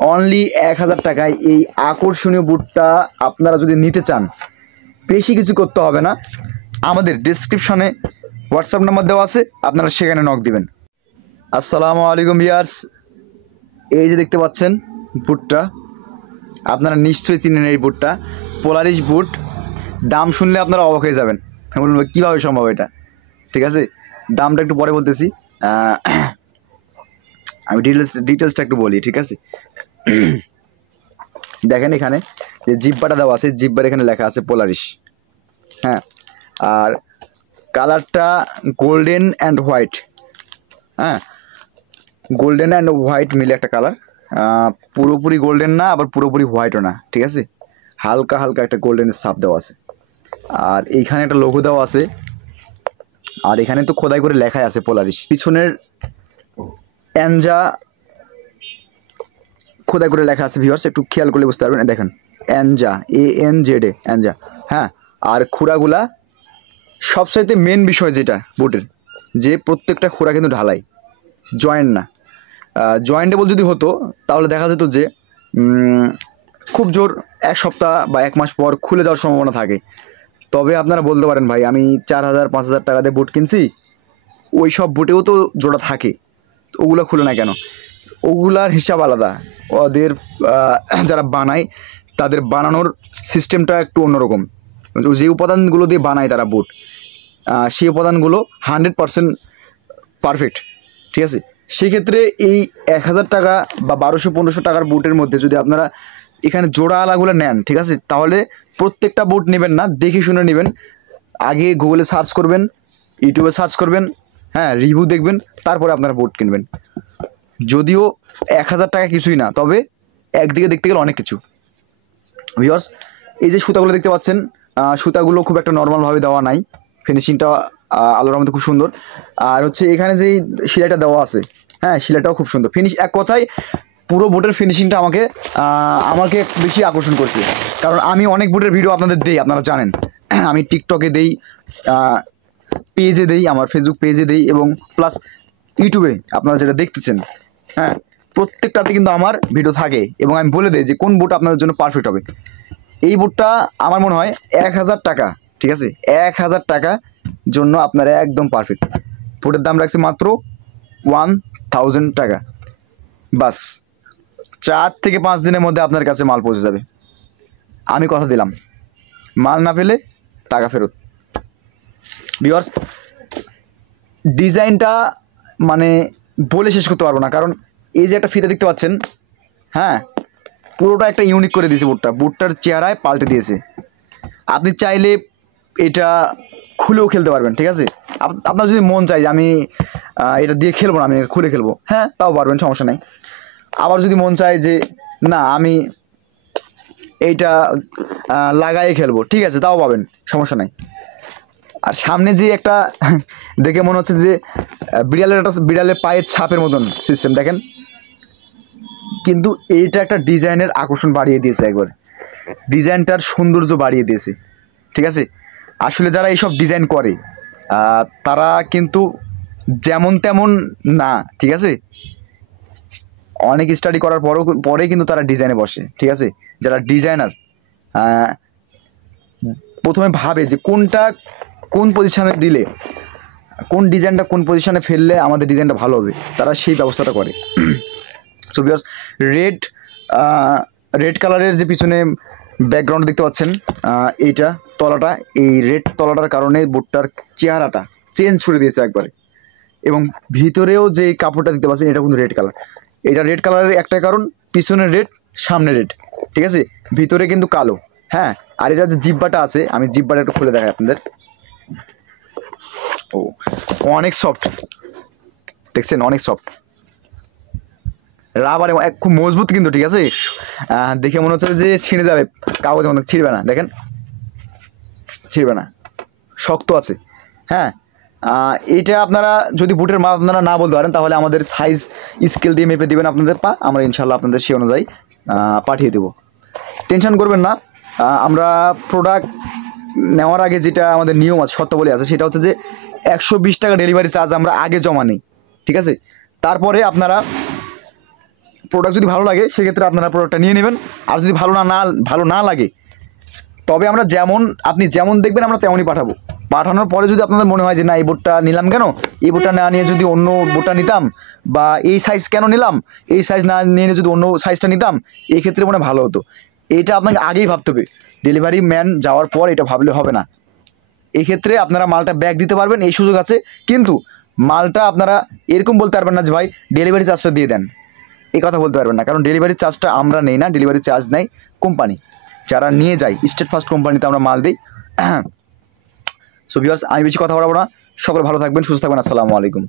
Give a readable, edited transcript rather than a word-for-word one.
Only 1000 টাকায় এই আকর্ষণীয় বুটটা আপনারা যদি নিতে চান, বেশি কিছু করতে হবে না, আমাদের ডেসক্রিপশনে হোয়াটসঅ্যাপ নাম্বার দেওয়া আছে, আপনারা সেখানে নক দিবেন। আসসালামু আলাইকুম ভিউয়ার্স, এই যে দেখতে পাচ্ছেন বুটটা, আপনারা নিশ্চয়ই চিনেন এই বুটটা, পোলারিস বুট। দাম শুনলে আপনারা অবাক হয়ে যাবেন, বলুন কীভাবে সম্ভব এটা। ঠিক আছে, দামটা একটু পরে বলতেছি, আমি ডিটেলসটা একটু বলি। ঠিক আছে, দেখেন এখানে যে জিব্বাটা দেওয়া আছে, জিব্বার এখানে লেখা আছে পোলারিস। হ্যাঁ, আর কালারটা গোল্ডেন অ্যান্ড হোয়াইট। হ্যাঁ, গোল্ডেন অ্যান্ড হোয়াইট মিলে একটা কালার, পুরোপুরি গোল্ডেন না আবার পুরোপুরি হোয়াইটও না। ঠিক আছে, হালকা হালকা একটা গোল্ডেনের ছাপ দেওয়া আছে, আর এইখানে একটা লোগো দেওয়া আছে, আর এখানে তো খোদাই করে লেখাই আছে পোলারিস। পিছনের অ্যানজা খোদাই করে লেখা আছে ভিউয়ার্স, একটু খেয়াল করলে বুঝতে পারবেন। দেখেন অ্যানজা, ANZ অ্যানজা। হ্যাঁ, আর খুঁড়াগুলা সবচাইতে মেন বিষয় যেটা বুটের, যে প্রত্যেকটা খুঁড়া কিন্তু ঢালাই, জয়েন্ট না। জয়েন্টেবল যদি হতো তাহলে দেখা যেত যে খুব জোর 1 সপ্তাহ বা 1 মাস পর খুলে যাওয়ার সম্ভাবনা থাকে। তবে আপনারা বলতে পারেন ভাই আমি 4000-5000 টাকা দিয়ে বুট কিনছি, ওই সব বুটেও তো জোড়া থাকে, ওগুলো খুলে না কেন? ওগুলার হিসাব আলাদা, ওদের যারা বানায় তাদের বানানোর সিস্টেমটা একটু অন্যরকম। যে উপাদানগুলো দিয়ে বানায় তারা বুট, সেই উপাদানগুলো 100% পারফেক্ট। ঠিক আছে, সেক্ষেত্রে এই 1000 টাকা বা 1200-1500 টাকার বুটের মধ্যে যদি আপনারা এখানে জোড়া আলাগুলো নেন, ঠিক আছে, তাহলে প্রত্যেকটা বুট নেবেন না, দেখে শুনে নেবেন। আগে গুগলে সার্চ করবেন, ইউটিউবে সার্চ করবেন, হ্যাঁ, রিভিউ দেখবেন, তারপরে আপনারা বুট কিনবেন। যদিও 1000 টাকা কিছুই না, তবে একদিকে দেখতে গেলে অনেক কিছু। ভিউয়ার্স, এই যে সুতাগুলো দেখতে পাচ্ছেন, সুতাগুলো খুব একটা নর্মালভাবে দেওয়া নাই, ফিনিশিংটা আলোর মধ্যে খুব সুন্দর। আর হচ্ছে এখানে যেই সেলাইটা দেওয়া আছে, হ্যাঁ, সেলাইটাও খুব সুন্দর। এক কথায় পুরো বুটের ফিনিশিংটা আমাকে বেশি আকর্ষণ করছে, কারণ আমি অনেক বুটের ভিডিও আপনাদের দিই, আপনারা জানেন। আমি টিকটকে দেই, পেজে দেই, আমার ফেসবুক পেজে দেই, এবং প্লাস ইউটিউবে আপনারা যেটা দেখতেছেন, হ্যাঁ, প্রত্যেকটাতে কিন্তু আমার ভিডিও থাকে, এবং আমি বলে দিই যে কোন বুট আপনাদের জন্য পারফেক্ট হবে। এই বুটটা আমার মনে হয় 1000 টাকা, ঠিক আছে, 1000 টাকা জন্য আপনারা একদম পারফেক্ট। বুটের দাম রাখছে মাত্র 1000 টাকা। বাস 4 থেকে 5 দিনের মধ্যে আপনার কাছে মাল পৌঁছে যাবে, আমি কথা দিলাম। মাল না পেলে টাকা ফেরত। ভিউয়ার্স, ডিজাইনটা মানে বলে শেষ করতে পারবো না, কারণ এই যে একটা ফিতা দেখতে পাচ্ছেন, হ্যাঁ, পুরোটা একটা ইউনিক করে দিয়েছে বুটটার চেহারায় পাল্টে দিয়েছে। আপনি চাইলে এটা খুলেও খেলতে পারবেন। ঠিক আছে, আপনার যদি মন চাই যে আমি এটা দিয়ে খেলবো না, আমি খুলে খেলবো, হ্যাঁ, তাও পারবেন, সমস্যা নেই। আবার যদি মন চায় যে না আমি এইটা লাগাই খেলবো, ঠিক আছে, তাও পাবেন, সমস্যা নাই। আর সামনে যে একটা দেখে মনে হচ্ছে যে বিড়ালের পায়ের ছাপের মতন সিস্টেম, দেখেন, কিন্তু এইটা একটা ডিজাইনের আকর্ষণ বাড়িয়ে দিয়েছে, একবার ডিজাইনটার সৌন্দর্য বাড়িয়ে দিয়েছে। ঠিক আছে, আসলে যারা এইসব ডিজাইন করে তারা কিন্তু যেমন তেমন না, ঠিক আছে, অনেক স্টাডি করার পরে কিন্তু তারা ডিজাইনে বসে। ঠিক আছে, যারা ডিজাইনার প্রথমে ভাবে যে কোন পজিশনে দিলে, কোন ডিজাইনটা কোন পজিশনে ফেললে আমাদের ডিজাইনটা ভালো হবে, তারা সেই ব্যবস্থাটা করে। সো ভিউয়ার্স, রেড কালারের যে পিছনে ব্যাকগ্রাউন্ড দেখতে পাচ্ছেন, এইটা তলাটা, এই রেড তলাটার কারণে বুটটার চেহারাটা চেঞ্জ করে দিয়েছে একবারে। এবং ভিতরেও যে কাপড়টা দেখতে পাচ্ছেন, এটা কিন্তু রেড কালার। এটা রেড কালারের একটা কারণ, পিছনে রেড, সামনে রেড, ঠিক আছে, ভিতরে কিন্তু কালো। হ্যাঁ, আর এটা যে জিব্বাটা আছে, আমি জিব্বাটা একটু খুলে দেখাই আপনাদের। ও, অনেক সফট, দেখছেন, অনেক সফট, রাবার এবং খুব মজবুত কিন্তু। ঠিক আছে, দেখে মনে হচ্ছে যে ছিঁড়ে যাবে, কাগজের মতো ছিঁড়বে না, দেখেন, ছিঁড়বে না, শক্ত আছে। হ্যাঁ, এটা আপনারা যদি বুটের মাপ আপনারা না বলতে পারেন, তাহলে আমাদের সাইজ স্কেল দিয়ে মেপে দেবেন আপনাদের পা, আমরা ইনশাল্লাহ আপনাদের সেই অনুযায়ী পাঠিয়ে দেবো। টেনশন করবেন না। আমরা প্রোডাক্ট নেওয়ার আগে যেটা আমাদের নিয়ম আছে, শর্তাবলী আছে, সেটা হচ্ছে যে 120 টাকা ডেলিভারি চার্জ আমরা আগে জমা নিই। ঠিক আছে, তারপরে আপনারা প্রোডাক্ট যদি ভালো লাগে সেক্ষেত্রে আপনারা প্রোডাক্টটা নিয়ে নেবেন। আর যদি ভালো না লাগে, তবে আমরা আপনি যেমন দেখবেন আমরা তেমনই পাঠাবো। পাঠানোর পরে যদি আপনাদের মনে হয় যে না এই বোটটা নিলাম কেন, এই বোটটা না নিয়ে যদি অন্য বোটটা নিতাম, বা এই সাইজ কেন নিলাম, এই সাইজ না নিয়ে যদি অন্য সাইজটা নিতাম, এই ক্ষেত্রে মনে ভালো হতো। এটা আপনাকে আগেই ভাবতে হবে, ডেলিভারি ম্যান যাওয়ার পর এটা ভাবলে হবে না। এই ক্ষেত্রে আপনারা মালটা ব্যাক দিতে পারবেন, এই সুযোগ আছে। কিন্তু মালটা আপনারা এরকম বলতে পারবেন না যে ভাই ডেলিভারি চার্জটা দিয়ে দেন, এই কথা বলতে পারবেন না, কারণ ডেলিভারি চার্জটা আমরা নেই না, ডেলিভারি চার্জ নেয় কোম্পানি, যারা নিয়ে যায় স্টেট ফার্স্ট কোম্পানিতে আমরা মাল দিই। সো ভিউয়ার্স, আমি বেশি কথা বলবো না, সকলে ভালো থাকবেন, সুস্থ থাকবেন, আসসালামু আলাইকুম।